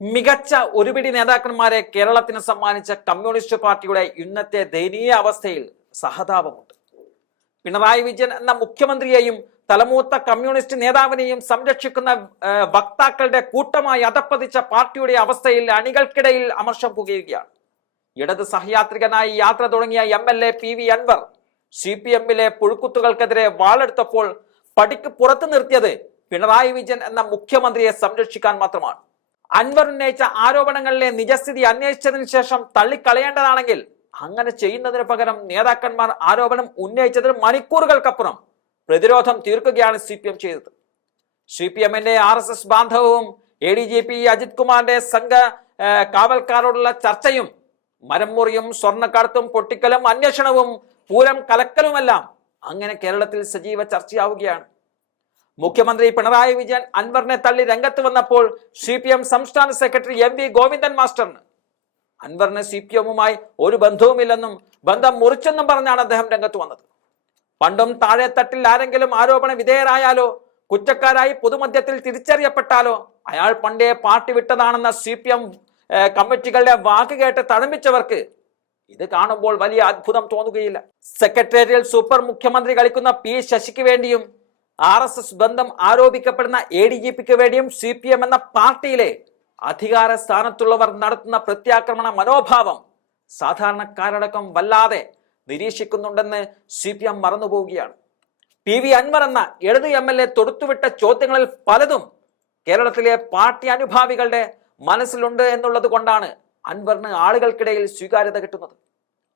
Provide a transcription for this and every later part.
മികച്ച ഒരുപിടി നേതാക്കന്മാരെ കേരളത്തിന് സമ്മാനിച്ച കമ്മ്യൂണിസ്റ്റ് പാർട്ടിയുടെ ഇന്നത്തെ ദയനീയ അവസ്ഥയിൽ സഹതാപമുണ്ട്. പിണറായി വിജയൻ എന്ന മുഖ്യമന്ത്രിയെയും തലമൂത്ത കമ്മ്യൂണിസ്റ്റ് നേതാവിനെയും സംരക്ഷിക്കുന്ന വക്താക്കളുടെ കൂട്ടമായി അധപ്പതിച്ച പാർട്ടിയുടെ അവസ്ഥയിൽ അണികൾക്കിടയിൽ അമർഷം പുകയുകയാണ്. ഇടത് സഹയാത്രികനായി യാത്ര തുടങ്ങിയ M L A P V Anvar C P എമ്മിലെ പുഴുക്കുത്തുകൾക്കെതിരെ വാളെടുത്തപ്പോൾ പടിക്ക് പുറത്തു നിർത്തിയത് പിണറായി വിജയൻ എന്ന മുഖ്യമന്ത്രിയെ സംരക്ഷിക്കാൻ മാത്രമാണ്. അൻവർ ഉന്നയിച്ച ആരോപണങ്ങളിലെ നിജസ്ഥിതി അന്വേഷിച്ചതിന് ശേഷം തള്ളിക്കളയേണ്ടതാണെങ്കിൽ അങ്ങനെ ചെയ്യുന്നതിന് പകരം നേതാക്കന്മാർ ആരോപണം ഉന്നയിച്ചതിന് മണിക്കൂറുകൾക്കപ്പുറം പ്രതിരോധം തീർക്കുകയാണ് സി പി എം ചെയ്തത്. സി പി എമ്മിന്റെ R S S ബാന്ധവവും A D G P Ajith കുമാറിന്റെ സംഘ കാവൽക്കാരോടുള്ള ചർച്ചയും മരംമുറിയും സ്വർണക്കടത്തും പൊട്ടിക്കലും അന്വേഷണവും പൂരം കലക്കലുമെല്ലാം അങ്ങനെ കേരളത്തിൽ സജീവ ചർച്ചയാവുകയാണ്. മുഖ്യമന്ത്രി പിണറായി വിജയൻ അൻവറിനെ തള്ളി രംഗത്ത് വന്നപ്പോൾ സി പി എം സംസ്ഥാന സെക്രട്ടറി എം വി ഗോവിന്ദൻ മാസ്റ്ററിന്. അൻവറിന് സി പി എമ്മുമായി ഒരു ബന്ധവുമില്ലെന്നും ബന്ധം മുറിച്ചെന്നും പറഞ്ഞാണ് അദ്ദേഹം രംഗത്ത് വന്നത്. പണ്ടും താഴെത്തട്ടിൽ ആരെങ്കിലും ആരോപണ വിധേയരായാലോ കുറ്റക്കാരായി പൊതുമധ്യത്തിൽ തിരിച്ചറിയപ്പെട്ടാലോ അയാൾ പണ്ടേ പാർട്ടി വിട്ടതാണെന്ന സി പി എം കമ്മിറ്റികളുടെ വാക്ക് കേട്ട് തഴമ്പിച്ചവർക്ക് ഇത് കാണുമ്പോൾ വലിയ അത്ഭുതം തോന്നുകയില്ല. സെക്രട്ടേറിയൽ സൂപ്പർ മുഖ്യമന്ത്രി കളിക്കുന്ന പി ശശിക്ക് വേണ്ടിയും ആർ എസ് എസ് ബന്ധം ആരോപിക്കപ്പെടുന്ന എ ഡി ജി പിക്ക് വേണ്ടിയും സി പി എം എന്ന പാർട്ടിയിലെ അധികാര സ്ഥാനത്തുള്ളവർ നടത്തുന്ന പ്രത്യാക്രമണ മനോഭാവം സാധാരണക്കാരടക്കം വല്ലാതെ നിരീക്ഷിക്കുന്നുണ്ടെന്ന് സി പി എം മറന്നുപോവുകയാണ്. പി വി അൻവർ എന്ന ഇടത് എം എൽ എ തൊടുത്തുവിട്ട ചോദ്യങ്ങളിൽ പലതും കേരളത്തിലെ പാർട്ടി അനുഭാവികളുടെ മനസ്സിലുണ്ട് എന്നുള്ളത് കൊണ്ടാണ് അൻവറിന് ആളുകൾക്കിടയിൽ സ്വീകാര്യത കിട്ടുന്നത്.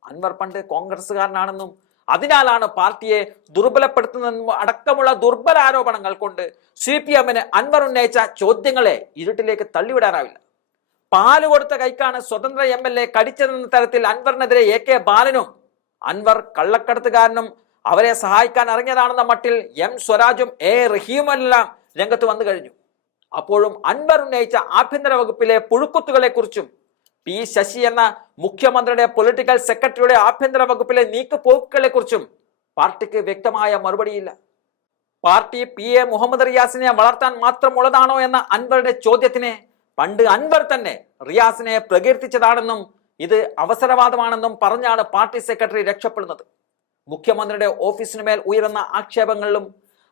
അൻവർ പണ്ട് കോൺഗ്രസ്സുകാരനാണെന്നും അതിനാലാണ് പാർട്ടിയെ ദുർബലപ്പെടുത്തുന്ന അടക്കമുള്ള ദുർബല ആരോപണങ്ങൾ കൊണ്ട് സി പി എമ്മിന് അൻവർ ഉന്നയിച്ച ചോദ്യങ്ങളെ ഇരുട്ടിലേക്ക് തള്ളിവിടാനാവില്ല. പാൽ കൊടുത്ത കൈക്കാണ് സ്വതന്ത്ര എം എൽ എ കടിച്ചതെന്ന തരത്തിൽ അൻവറിനെതിരെ എ കെ ബാലനും അൻവർ കള്ളക്കടത്തുകാരനും അവരെ സഹായിക്കാൻ ഇറങ്ങിയതാണെന്ന മട്ടിൽ എം സ്വരാജും എ റഹീമെല്ലാം രംഗത്ത് വന്നു കഴിഞ്ഞു. അപ്പോഴും അൻവർ ഉന്നയിച്ച ആഭ്യന്തര വകുപ്പിലെ പുഴുക്കുത്തുകളെ കുറിച്ചും പി ശശി എന്ന മുഖ്യമന്ത്രിയുടെ പൊളിറ്റിക്കൽ സെക്രട്ടറിയുടെ ആഭ്യന്തര വകുപ്പിലെ നീക്കുപോക്കുകളെ കുറിച്ചും പാർട്ടിക്ക് വ്യക്തമായ മറുപടിയില്ല. പാർട്ടി പി എ മുഹമ്മദ് റിയാസിനെ വളർത്താൻ മാത്രമുള്ളതാണോ എന്ന അൻവറുടെ ചോദ്യത്തിന് പണ്ട് അൻവർ തന്നെ റിയാസിനെ പ്രകീർത്തിച്ചതാണെന്നും ഇത് അവസരവാദമാണെന്നും പറഞ്ഞാണ് പാർട്ടി സെക്രട്ടറി രക്ഷപ്പെടുന്നത്. മുഖ്യമന്ത്രിയുടെ ഓഫീസിന് മേൽ ഉയരുന്ന ആക്ഷേപങ്ങളിലും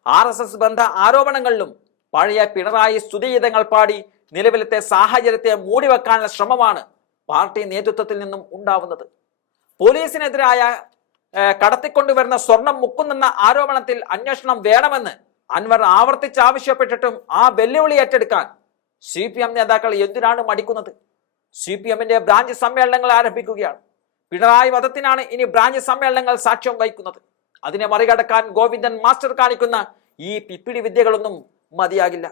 ആർ എസ് എസ് ബന്ധ ആരോപണങ്ങളിലും പഴയ പിണറായി സ്തുതിഗീതങ്ങൾ പാടി നിലവിലത്തെ സാഹചര്യത്തെ മൂടിവെക്കാനുള്ള ശ്രമമാണ് പാർട്ടി നേതൃത്വത്തിൽ നിന്നും ഉണ്ടാവുന്നത്. പോലീസിനെതിരായ കടത്തിക്കൊണ്ടുവരുന്ന സ്വർണം മുക്കുന്നെന്ന ആരോപണത്തിൽ അന്വേഷണം വേണമെന്ന് അൻവർ ആവർത്തിച്ച് ആവശ്യപ്പെട്ടിട്ടും ആ വെല്ലുവിളി ഏറ്റെടുക്കാൻ സി പി എം നേതാക്കൾ എന്തിനാണ് മടിക്കുന്നത്? സി പി എമ്മിന്റെ ബ്രാഞ്ച് സമ്മേളനങ്ങൾ ആരംഭിക്കുകയാണ്. പിണറായി വധത്തിനാണ് ഇനി ബ്രാഞ്ച് സമ്മേളനങ്ങൾ സാക്ഷ്യം വഹിക്കുന്നത്. അതിനെ മറികടക്കാൻ ഗോവിന്ദൻ മാസ്റ്റർ കാണിക്കുന്ന ഈ പിപ്പിടി വിദ്യകളൊന്നും മതിയാകില്ല.